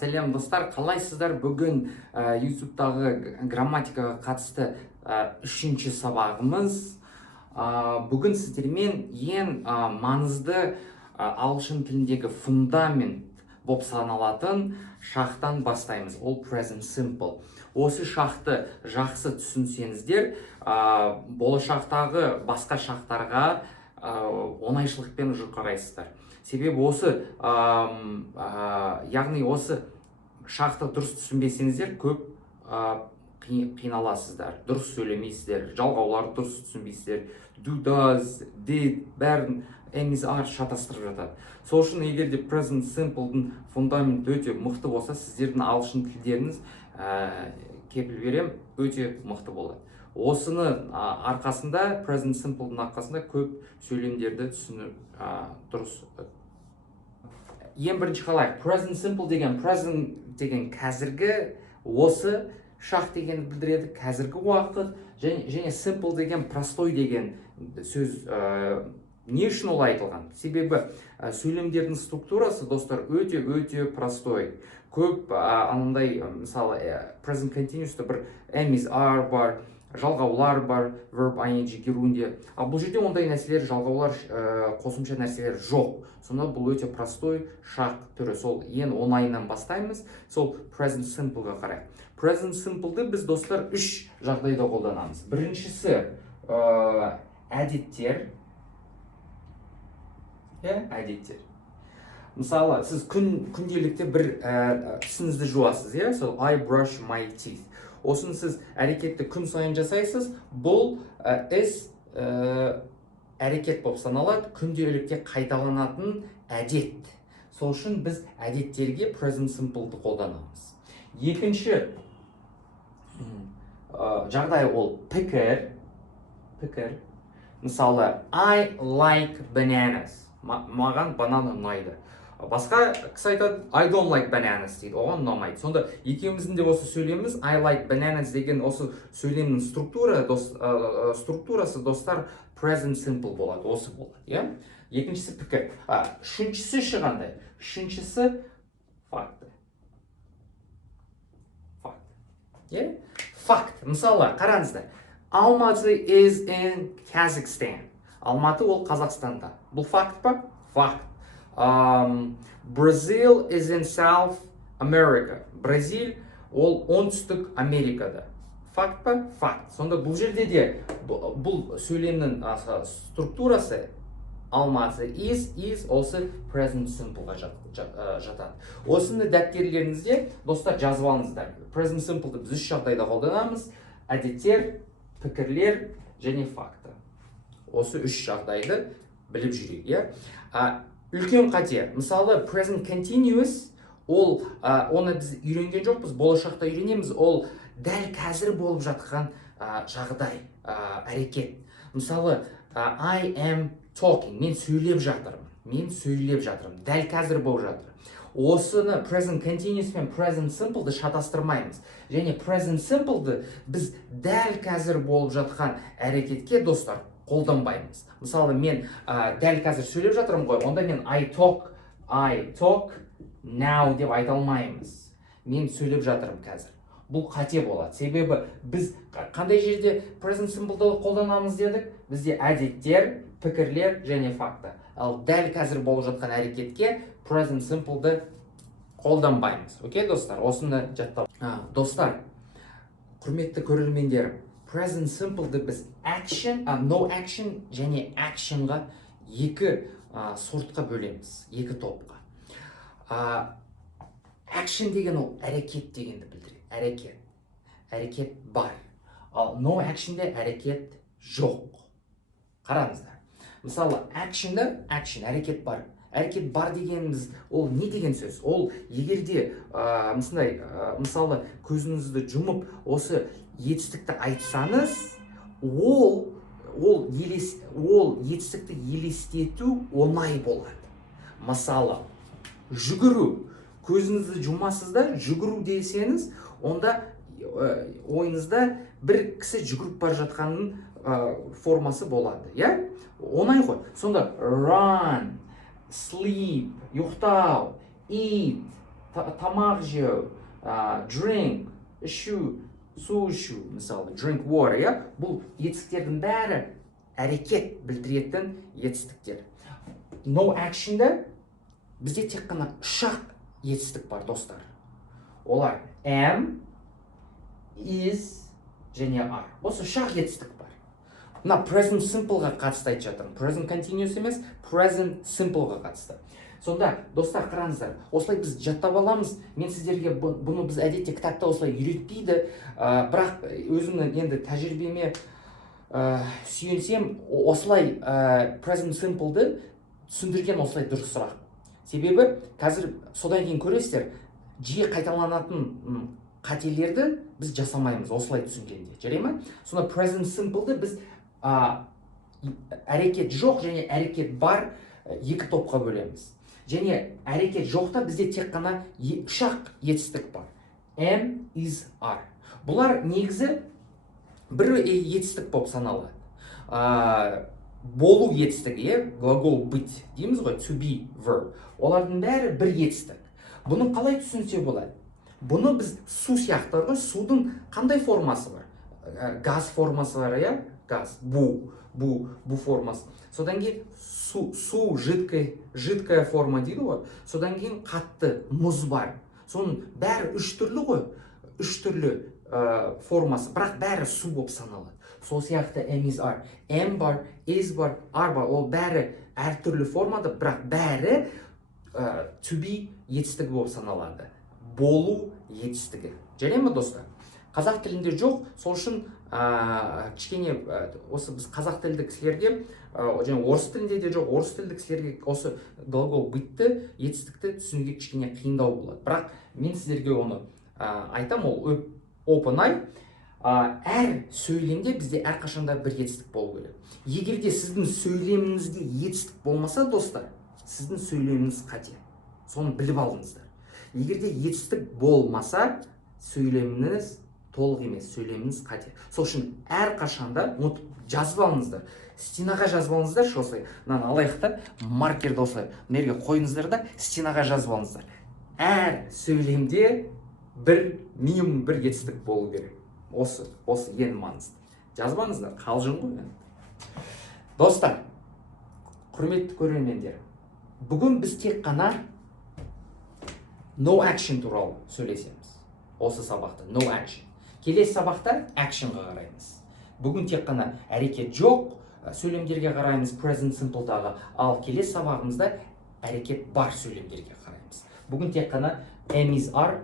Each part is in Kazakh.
Сәлем достар, қалайсыздар? Бүгін YouTube-тағы грамматикаға қатысты үшінші сабағымыз. Бүгін сіздермен ең маңызды ағылшын тіліндегі фундамент болып саналатын шақтан бастаймыз. Ол present simple. Осы шақты жақсы түсінсеңіздер, болашақтағы басқа шақтарға оңайшылықпен қарайсыздар. Себебі осы яғни осы шақты дұрыс түсінбесеңіздер көп қиналасыздар, дұрыс сөйлемейсіздер, жалғауларды дұрыс түсінбейсіздер, do, does, did бәрін is, are шатастырып жатады. Сол үшін егер де present simple'дың фундаменті өте мықты болса, сіздердің ағылшын тілдеріңіз кепіл берем, өте мықты болады. Осыны арқасында, present simple'дың арқасында көп сөйлемдерді түсініп дұрыс. Ең бірінші қалайық, present simple деген қазіргі, осы шақ деген білдіреді, қазіргі уақыт, және simple деген простой деген сөз не үшін олай айтылған? Себебі сөйлемдердің структурасы, достар, өте простой. Көп анандай, мысалы, present continuous'та бір is, are бар, жалғаулар бар, verb ing керуінде. Бұл жерде ондай нәрселер, жалғаулар, қосымша нәрселер жоқ. Сонда бұл өте простой шақ түрі. Сол ең оңайынан бастаймыз. Сол present simple'ға қарай. Present simple'ды біз, достар, үш жағдайда қолданамыз. Біріншісі әдеттер. Әдеттер. Мысалы, сіз күнделікте бір тісіңізді жуасыз, сол I brush my teeth. Осын сіз әрекетті күн сайын жасайсыз, бұл іс әрекет болып саналады, күнделікте қайталанатын әдет. Сол үшін біз әдеттерге present simple'ды қолданамыз. Екінші жағдай ол пікір. Мысалы, I like bananas. Маған банан ұнайды. Басқа кісі айтады, I don't like bananas дейді, оған ұнамайды. Сонда екеуміздің де осы сөйлеміміз I like bananas деген осы сөйлемнің структурасы, достар, present simple болады, осы болады. Екіншісі пікір. Үшіншісі шығандай? Үшіншісі факты. Факт. Мысалы, қараңыздар. Алматы is in Kazakhstan. Алматы ол Қазақстанда. Бұл факт па? Факт. Brazil is in South America. Бразил ол оңтүстік Америкада. Факт па? Факт. Сонда бұл жерде де бұл сөйлемнің структурасы Алматы is осы present simpleға жатады. Осыны дәптерлеріңізде, достар, жазып алыңыздар. Present simple'ды біз үш жағдайда қолданамыз: әдеттер, пікірлер және факты. Осы үш жағдайды біліп жүрейік. Үлкен қате. Мысалы, present continuous, оны біз үйренген жоқпыз, болашақта үйренеміз. Ол дәл қазір болып жатқан жағдай, әрекет. Мысалы, I am talking, мен сөйлеп жатырмын, дәл қазір болып жатыр. Осыны present continuous мен present simple'ды шатастырмаймыз. Және present simple'ды біз дәл қазір болып жатқан әрекетке, достар, қолданбаймыз. Мысалы, мен дәл қазір сөйлеп жатырмын ғой, онда мен I talk now деп айта алмаймыз. Мен сөйлеп жатырмын қазір. Бұл қате болады. Себебі біз қандай жерде present simple'ды қолданамыз дедік? Бізде әдеттер, пікірлер және факты. Ал дәл қазір болып жатқан әрекетке present simple'ды қолданбаймыз. Окей, достар? Осыны жаттап. Достар, құрметті көрермендерім, present simple'ды біз no action және actionға екі сортқа бөлеміз, екі топқа. Action деген ол әрекет дегенді білдіреді. Әрекет бар. Ал no action'де әрекет жоқ. Қараңыздар. Мысалы, әрекет бар. Әрекет бар дегеніміз, ол не деген сөз? Ол егерде, мысалы, көзіңізді жұмып, осы етістікті айтсаңыз, ол етістікті елестету оңай болады. Мысалы, жүгіру. Көзіңізді жұмасызда, жүгіру десеңіз, онда ойыңызда бір кісі жүгіріп бар жатқанның формасы болады. Оңай ғой. Сонда run, sleep, ұйықтау, eat, тамақ жеу, drink, ішу, су ішу, мысалы drink water, иә, бұл етістіктердің бәрі әрекет білдіретін етістіктер. No action'да бізде тек қана үш-ақ етістік бар, достар. Олар am, is және are. Осы үш-ақ етістік бар. Мына present simpleға қатысты айтып жатырмын. Present continuous емес, present simpleға қатысты. Сонда, достар, қараңыздар, осылай біз жаттап аламыз. Мен сіздерге бұны біз әдетте кітапта осылай үйретпейді, бірақ өзімнің енді тәжірибеме сүйенсем, осылай present simple'ды түсіндірген осылай дұрысырақ. Себебі қазір содан кейін көресіздер, жиі қайталанатын қателерді біз жасамаймыз осылай түсінгенде, жарай ма? Сонда present simple'ды біз әрекет жоқ және әрекет бар екі топқа бөлеміз. Және әрекет жоқта бізде тек қана үш-ақ етістік бар. Am, is, are. Бұлар негізі бір етістік болып саналады. Болу етістігі, глагол быть дейміз ғой, to be verb. Олардың бәрі бір етістік. Бұны қалай түсінсе болады? Бұны біз су сияқты ғой, судың қандай формасы бар? Газ формасы бар, иә? Газ, бу формасы. Содан кейін су жидкая форма дейді ғой. Содан кейін қатты, мұз бар. Соның бәрі үш түрлі ғой. Үш түрлі формасы, бірақ бәрі су болып саналады. Сол сияқты am, is, are. Am бар, is бар, are бар. Ол бәрі әртүрлі формада, бірақ бәрі to be етістігі болып саналады. Болу етістігі. Жарай ма, достар? Қазақ тілінде жоқ, сол үшін кішкене осы біз қазақ тілді кісілерге, және орыс тілінде де жоқ, орыс тілді кісілерге осы глагол бытты, етістікті түсінуге кішкене қиындау болады. Бірақ мен сіздерге оны айтам, ол open-ай. Әр сөйлемде бізде әрқашанда бір етістік болу керек. Егерде сіздің сөйлеміңізде етістік болмаса, достар, сіздің сөйлеміңіз қате. Соны біліп алыңыздар. Егерде етістік болмаса, сөйлеміңіз толық емес, сөйлеміңіз қате. Сол үшін әрқашанда жазып алыңыздар. Стенаға жазып алыңыздар, осылай. Мынаны алайық та, маркерді осылай жерге қойыңыздар да, стенаға жазып алыңыздар. Әр сөйлемде минимум бір етістік болу керек. Осы ең маңызды. Жазбаңыздар, қалжың ғой. Достар, құрметті көрермендер, бүгін біз тек қана no action туралы сөйлесеміз. Осы сабақта no action. Келесі сабақта actionға қараймыз. Бүгін тек қана әрекет жоқ сөйлемдерге қараймыз present simple'дағы, ал келесі сабағымызда әрекет бар сөйлемдерге қараймыз. Бүгін тек қана am, is, are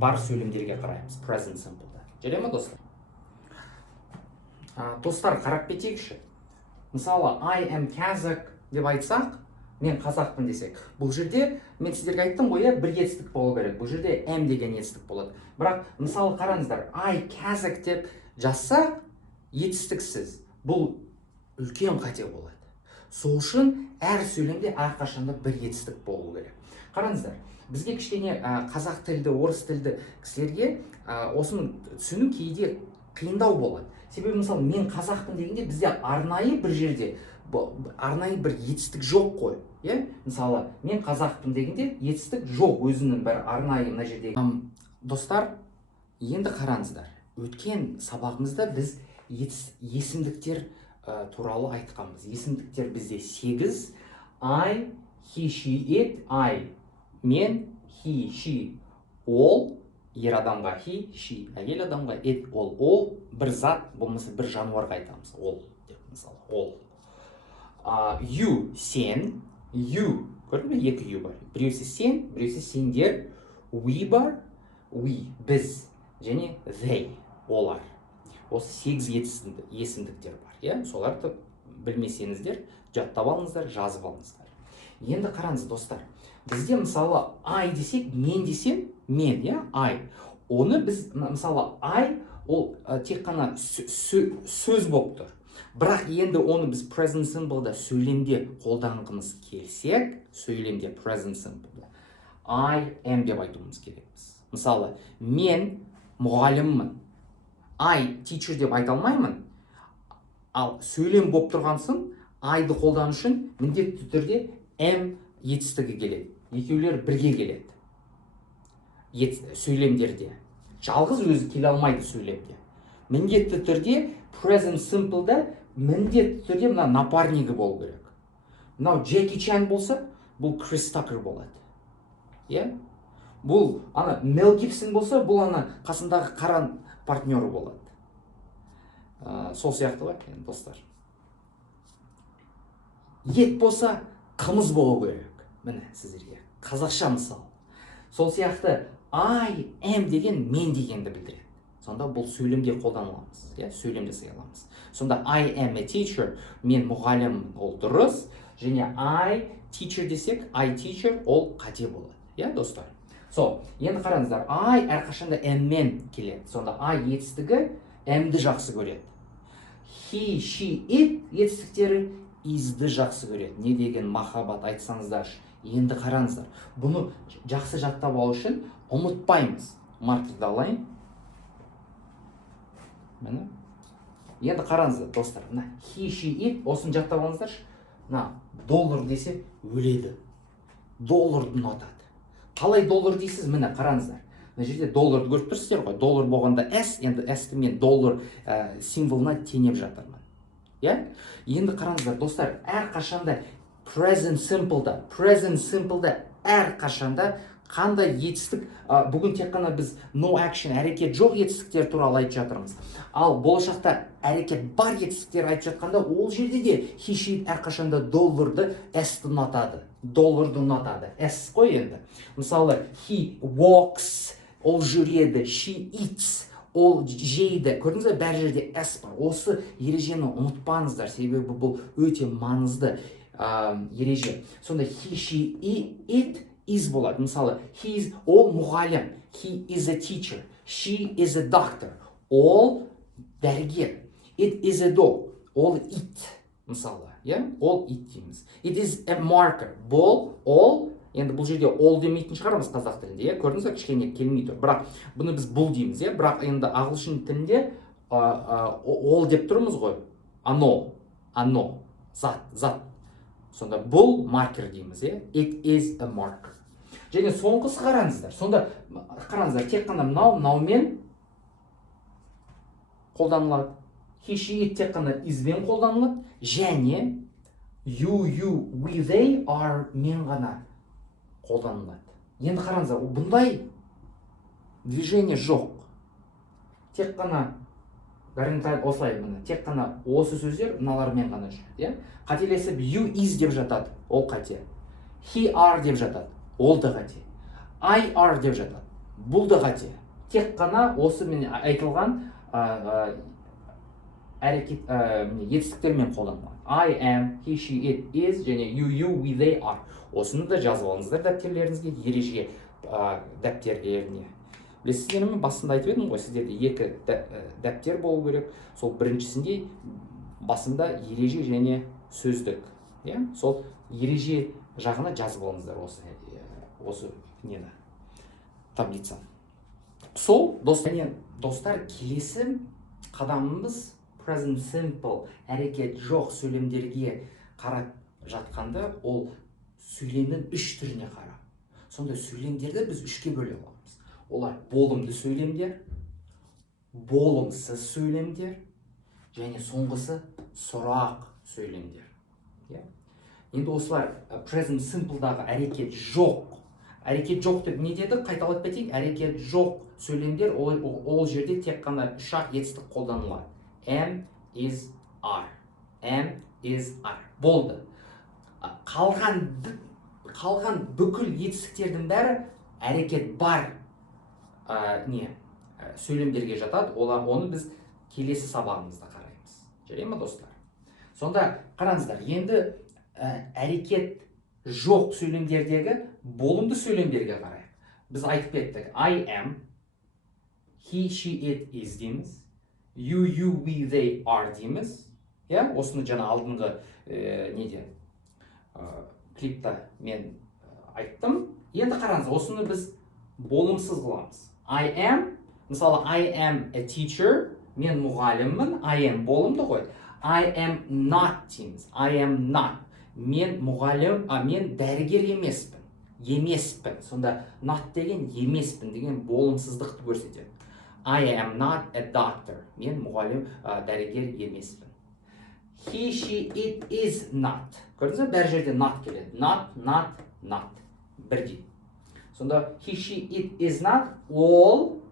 бар сөйлемдерге қараймыз present simple'да. Жарай ма, достар? Достар, қарап кетейікші. Мысалы, I am Kazakh деп айтсақ, мен қазақпын десек. Бұл жерде, мен сіздерге айттым ғой, бір етістік болу керек. Бұл жерде am деген етістік болады. Бірақ, мысалы, қараңыздар, I Kazakh деп жазсақ, етістіксіз. Бұл үлкен қате болады. Сол үшін әр сөйлемде әрқашанда бір етістік болу керек. Қараңыздар, бізге кішкене қазақ тілді, орыс тілді кісілерге осыны түсіну кейде қиындау болады. Себебі, мысалы, мен қазақпын дегенде бізде арнайы бір жерде арнайы бір етістік жоқ қой. Мысалы, мен қазақпын дегенде етістік жоқ, өзінің бір арнайы мына жерде. Достар, енді қараңыздар. Өткен сабағымызда біз есімдіктер туралы айтқанбыз. Есімдіктер бізде 8. I, he, she, it, I. Мен, he, she, all. Ер адамға he, she, әйел адамға it, all бір зат, болмаса бір жануарға айтамыз. All деп, мысалы, all. You, сен, you, көрдің бе, екі you бар. Біреусі сен, біреусі сендер. We бар, we, біз, және they, олар. Осы 8 есімдіктер бар. Соларды білмесеңіздер, жаттап алыңыздар, жазып алыңыздар. Енді қараңыз, достар. Бізде, мысалы, I десек, мен десем, мен, I. Оны біз, мысалы, I, ол тек қана сөз болып тұр. Бірақ енді оны біз present simple'да сөйлемде қолданғымыз келсек, сөйлемде present simple'да I am деп айтуымыз керекпіз. Мысалы, мен мұғаліммін. I teacher деп айта алмаймын. Ал сөйлем болып тұрған соң, I-ды қолдану үшін міндетті түрде am етістігі келеді. Екеулер бірге келеді. сөйлемдерде. Жалғыз өзі келе алмайды сөйлемде. Міндетті түрде present simple'да міндетті түрде мына напарнигі болу керек. Мынау Джеки Чан болса, бұл Крис Такер болады. Иә? Бұл ана Мел Гибсон болса, бұл ана қасындағы қаран партнері болады. Сол сияқты ғой, достар. Ет болса, қымыз болу керек. Міне сіздерге қазақша мысал. Сол сияқты I am деген мен дегенді білдіреді. Сонда бұл сөйлемде қолданыламыз, иә, сөйлем жасай аламыз. Сонда I am a teacher, мен мұғалім, ол дұрыс, және I teacher десек, I teacher ол қате болады, иә, достар. Енді қараңыздар, I әрқашанда am-мен келеді. Сонда I етістігі am-ді жақсы көреді. He, she, it етістіктері is-ді жақсы көреді. Не деген махаббат айтсаңыздар. Енді қараңыздар, бұны жақсы жаттап алу үшін ұмытпаймыз. Маркерді алайын. Міне. Енді қараңыздар, достар, he, she, it осыны жаттап алыңыздаршы. Доллар десе өледі. Долларды ұнатады. Қалай доллар дейсіз? Міне қараңыздар. Мына жерде долларды көріп тұрсыздар ғой. Доллар болғанда S, енді S-ті мен доллар символына теңеп жатырмын. Енді қараңыздар, достар, әрқашанда present simple'да әрқашанда қандай етістік, бүгін тек қана біз no action, әрекет жоқ етістіктер туралы айтып жатырмыз. Ал болашақта әрекет бар етістіктер айтып жатқанда, ол жерде де he, she әрқашанда долларды S-ті ұнатады. Долларды ұнатады. S қой енді. Мысалы, he walks, ол жүреді, she eats, ол жейді. Көрдіңіз бе, бәр жерде S бар. Осы ережені ұмытпаңыздар, себебі бұл өте маңызды ереже. Сонда he, she, it is болады. Мысалы, ол мұғалім, he is a teacher, she is a doctor, ол дәрігер, it is a dog, ол it, мысалы, ол it дейміз. It is a marker, ол, енді бұл жерде ол демейтін шығармыз қазақ тілінде, көрдіңіз бе, кішкене келмей тұр. Бірақ бұны біз бұл дейміз, бірақ енді ағылшын тілінде ол деп тұрмыз ғой, ано, зат. Сонда бұл маркер дейміз, it is a marker. Және соңғысы қараңыздар. Сонда қараңыздар, тек қана мынаумен қолданылады. He, she, it тек қана is-бен қолданылады. Және you, we, they are мен ғана қолданылады. Енді қараңыздар, бұндай движение жоқ. Тек қана осылай міне, тек қана осы сөздер мыналармен ғана жүреді. Қателесіп you is деп жатады, ол қате. He are деп жатады, ол да қате. I are деп жатады, бұл да қате. Тек қана осы мен айтылған етістіктермен қолданылады. I am, he, she, it is, және you, we, they are. Осыны да жазып алыңыздар дәптерлеріңізге, ереже дәптерлеріне. Білесіздер ме, басында айтып едім ғой, сіздерде екі дәптер болу керек. Сол біріншісінде басында ереже және сөздік. Сол ереже жағына жазып алыңыздар осы нені, таблица. Сол, достар, келесі қадамымыз present simple, әрекет жоқ сөйлемдерге қарап жатқанда, ол сөйлемнің үш түріне қарап. Сонда сөйлемдерді біз үшке бөле аламыз. Олар болымды сөйлемдер, болымсыз сөйлемдер, және соңғысы сұрақ сөйлемдер. Енді осылар present simple'дағы әрекет жоқ. Әрекет жоқ деп не деді? Қайталап кетейік. Әрекет жоқ сөйлемдер, ол жерде тек қана үш-ақ етістік қолданылады. Am, is, are. Am, is, are. Болды. Қалған бүкіл етістіктердің бәрі әрекет бар сөйлемдерге жатады. Оны біз келесі сабағымызда қараймыз. Жарай ма, достар? Сонда қараңыздар, енді әрекет жоқ сөйлемдердегі болымды сөйлемдерге қарайық. Біз айтып кеттік. I am, he, she, it is дейміз. You, we, they are дейміз. Осыны жаңа алдыңғы клипта мен айттым. Енді қараңыз, осыны біз болымсыз қыламыз. I am, мысалы, I am a teacher, мен мұғаліммін, I am болымды ғой. I am not дейміз. I am not. Мен мұғалім, мен дәрігер емеспін. емеспін. Сонда not деген емеспін деген болымсыздықты көрсетеді. I am not a doctor. Мен мұғалім, дәрігер емеспін. He, she, it is not. Көрдіңіз бе? Бәр жерде not келеді. Not. Бірдей. Сонда he, she, it is not. Ол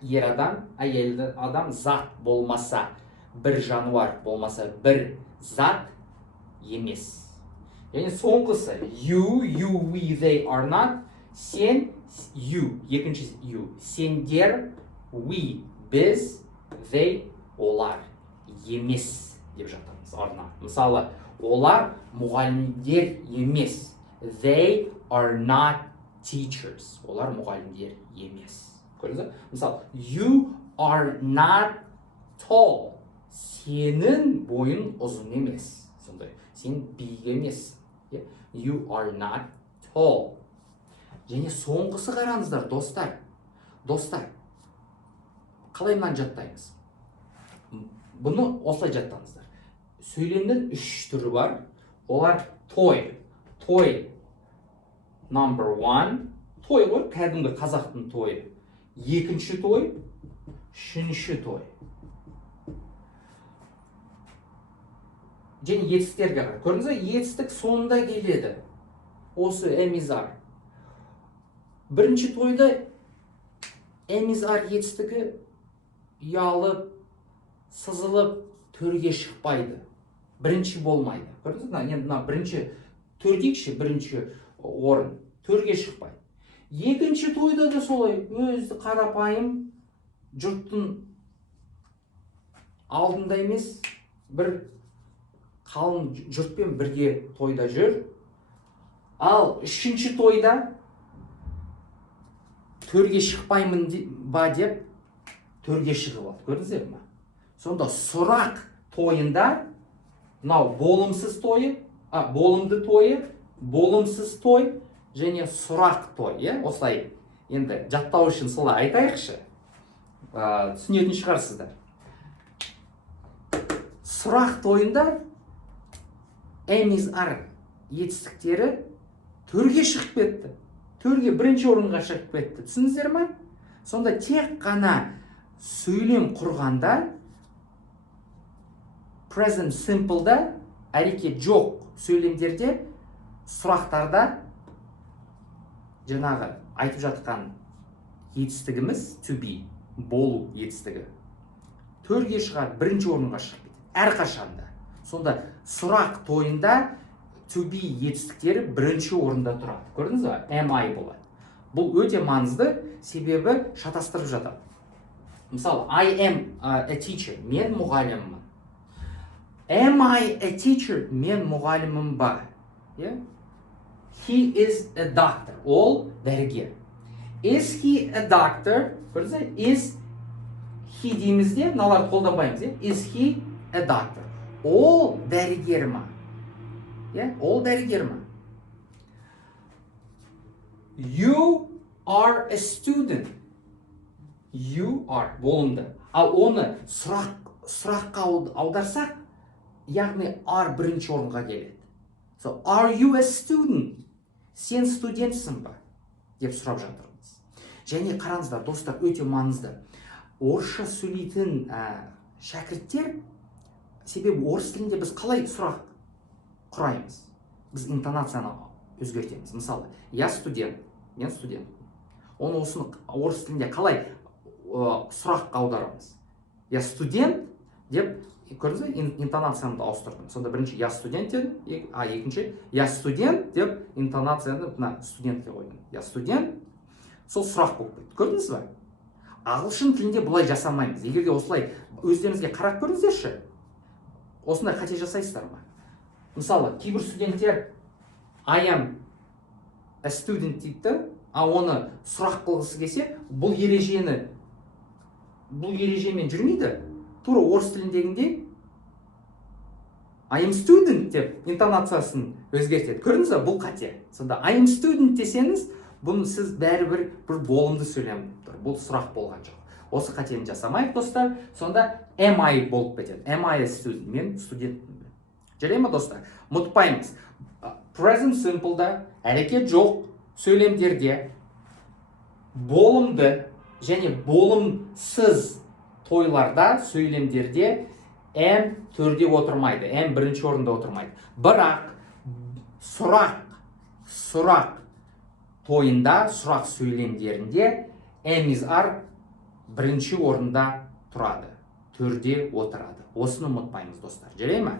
ер адам, әйел адам зат болмаса, бір жануар болмаса, бір зат емес. Және соңғысы you, we, they are not. Сен, you, екіншісі you. Сендер, we, біз, they, олар емес деп жатамыз арна. Мысалы, олар мұғалімдер емес. They are not teachers. Олар мұғалімдер емес. Көрдіңіз бе? Мысалы, you are not tall. Сенің бойың ұзын емес. Сондай, сен биік емессің. You are not tall. Және соңғысы қараңыздар, достар. Қалай мынаны жаттаймыз? Бұны осылай жаттаңыздар. Сөйлемнің 3 түрі бар. Олар той number 1. Той ғой, кәдімгі қазақтың тойы. Екінші той, үшінші той. Және етістіктерге қарай. Көрдіңіз бе? Етістік соңында келеді. Осы эмизар. Бірінші тойда эмизар етістігі ұялып, сызылып, төрге шықпайды. Бірінші болмайды. Көрдіңіз бе? Енді бірінші төрдейікші, бірінші орын. Төрге шықпайды. Екінші тойда да солай өзі қарапайым жұрттың алдында емес, бір қалың жұртпен бірге тойда жүр. Ал үшінші тойда төрге шықпаймын ба деп төрге шығып алды. Көрдіңіздер ме? Сонда сұрақ тойында мынау болымсыз тойы, болымды тойы, болымсыз той және сұрақ той, осылай. Енді жаттау үшін солай айтайықшы. Түсінетін шығарсыздар. Сұрақ тойында эмизар етістіктері төрге шығып кетті. Төрге бірінші орынға шығып кетті. Түсіндіңіздер ме? Сонда тек қана сөйлем құрғанда present simple'да әрекет жоқ сөйлемдерде, сұрақтарда жаңағы айтып жатқан етістігіміз to be, болу етістігі төрге шығады, бірінші орынға шығып кетеді. Әрқашанда. Сонда сұрақ тойында to be етістіктері бірінші орында тұрады. Көрдіңіз бе? Am I болады. Бұл өте маңызды, себебі шатастырып жатады. Мысалы, I am a teacher. Мен мұғаліммін. Am I a teacher? Мен мұғаліммін ба? He is a doctor. Ол дәрігер. Is he a doctor? Көрдіңіз бе? Is he деймізде, мыналарды қолданбаймыз. Is he a doctor? Ол дәрігер ма? Ол дәрігер ма? You are a student. You are болымды. Ал оны сұраққа аударсақ, яғни are бірінші орынға келеді. So, are you a student? Сен студентсің ба? Деп сұрап жатырмыз. Және қараңыздар, достар, өте маңызды. Орысша сөйлейтін шәкірттер, себебі орыс тілінде біз қалай сұрақ құраймыз? Біз интонацияны өзгертеміз. Мысалы, я студент, мен студент. Оны осыны орыс тілінде қалай сұраққа аударамыз? Я студент деп, көрдіңіз бе, интонацияны ауыстырдым. Сонда бірінші я студент дедім, екінші я студент деп интонацияны студентке қойдым. Я студент, сол сұрақ болып кетті. Көрдіңіз бе? Ағылшын тілінде бұлай жасамаймыз. Егерде осылай өздеріңізге қарап көріңіздерші, осындай қате жасайсыздар ма? Мысалы, кейбір студенттер I am a student дейді, оны сұрақ қылғысы келсе, бұл ережемен жүрмейді. Тура орыс тіліндегінде I am student деп интонациясын өзгертеді. Көрдіңіз бе? Бұл қате. Сонда I am student десеңіз, бұны сіз бәрібір бір болымды сөйлем тұр. Бұл сұрақ болған жоқ. Осы қатені жасамайық, достар. Сонда am I болып кетеді. Am I a student? Мен студентпін. Жарай ма, достар? Ұмытпаймыз. Present simple'да әрекет жоқ, сөйлемдерде болымды және болымсыз тойларда сөйлемдерде м төрде отырмайды, м бірінші орында отырмайды. Бірақ сұрақ тойында, сұрақ сөйлемдерінде am is are бірінші орында тұрады, төрде отырады. Осыны ұмытпаймыз, достар. Жарай ма?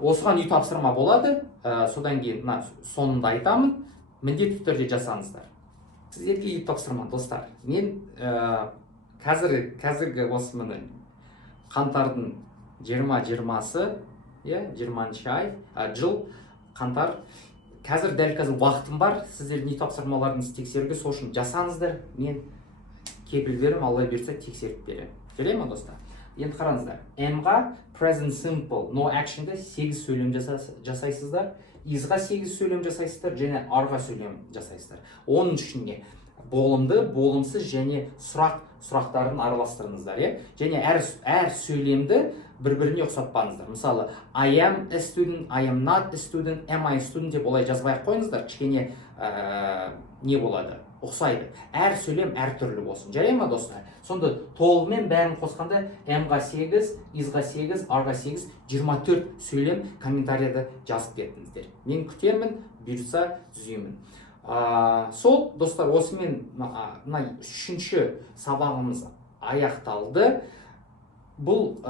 Осыған үй тапсырма болады. Содан кейін соңында айтамын. Міндетті түрде жасаңыздар. Сіздерге үй тапсырма, достар. Мен қазіргі осы міне қаңтардың 20-сы, 20 ай, жыл қаңтар. Қазір дәл қазір уақытым бар. Сіздердің үй тапсырмаларыңызды тексеруге, сол үшін жасаңыздар. Мен кепіл берем, Алла берсе тексеріп берем. Жарай ма, достар? Енді қараңыздар. Am-ға present simple no action-да 8 сөйлем жасайсыздар. Is-ға 8 сөйлем жасайсыздар, және are-ға сөйлем жасайсыздар. Оның ішінде болымды, болымсыз және сұрақтарын араластырыңыздар, және әр сөйлемді бір-біріне ұқсатпаңыздар. Мысалы, I am a student, I am not a student, am I a student деп олай жазбай қойыңыздар. Кішкене не болады? Ұқсайды. Әр сөйлем әр түрлі болсын. Жарай ма, достар? Сонда толығымен бәрін қосқанда M-ға 8, Is-ға 8, R-ға 8, 24 сөйлем комментарияда жазып кетіңіздер. Мен күтемін, бұйырса түзеймін. Сол, достар, осымен үшінші сабағымыз аяқталды. Бұл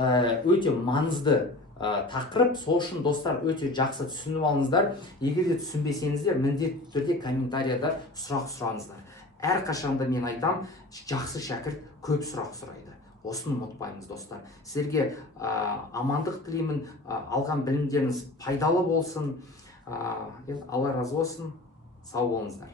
өте маңызды тақырып, сол үшін, достар, өте жақсы түсініп алыңыздар. Егер де түсінбесеңіздер, міндетті түрде комментарияда сұрақ сұраңыздар. Әрқашанда мен айтам, жақсы шәкірт көп сұрақ сұрайды. Осыны ұмытпаймыз, достар. Сіздерге амандық тілеймін, алған білімдеріңіз пайдалы болсын. Алла разы болсын. Сау болыңыздар.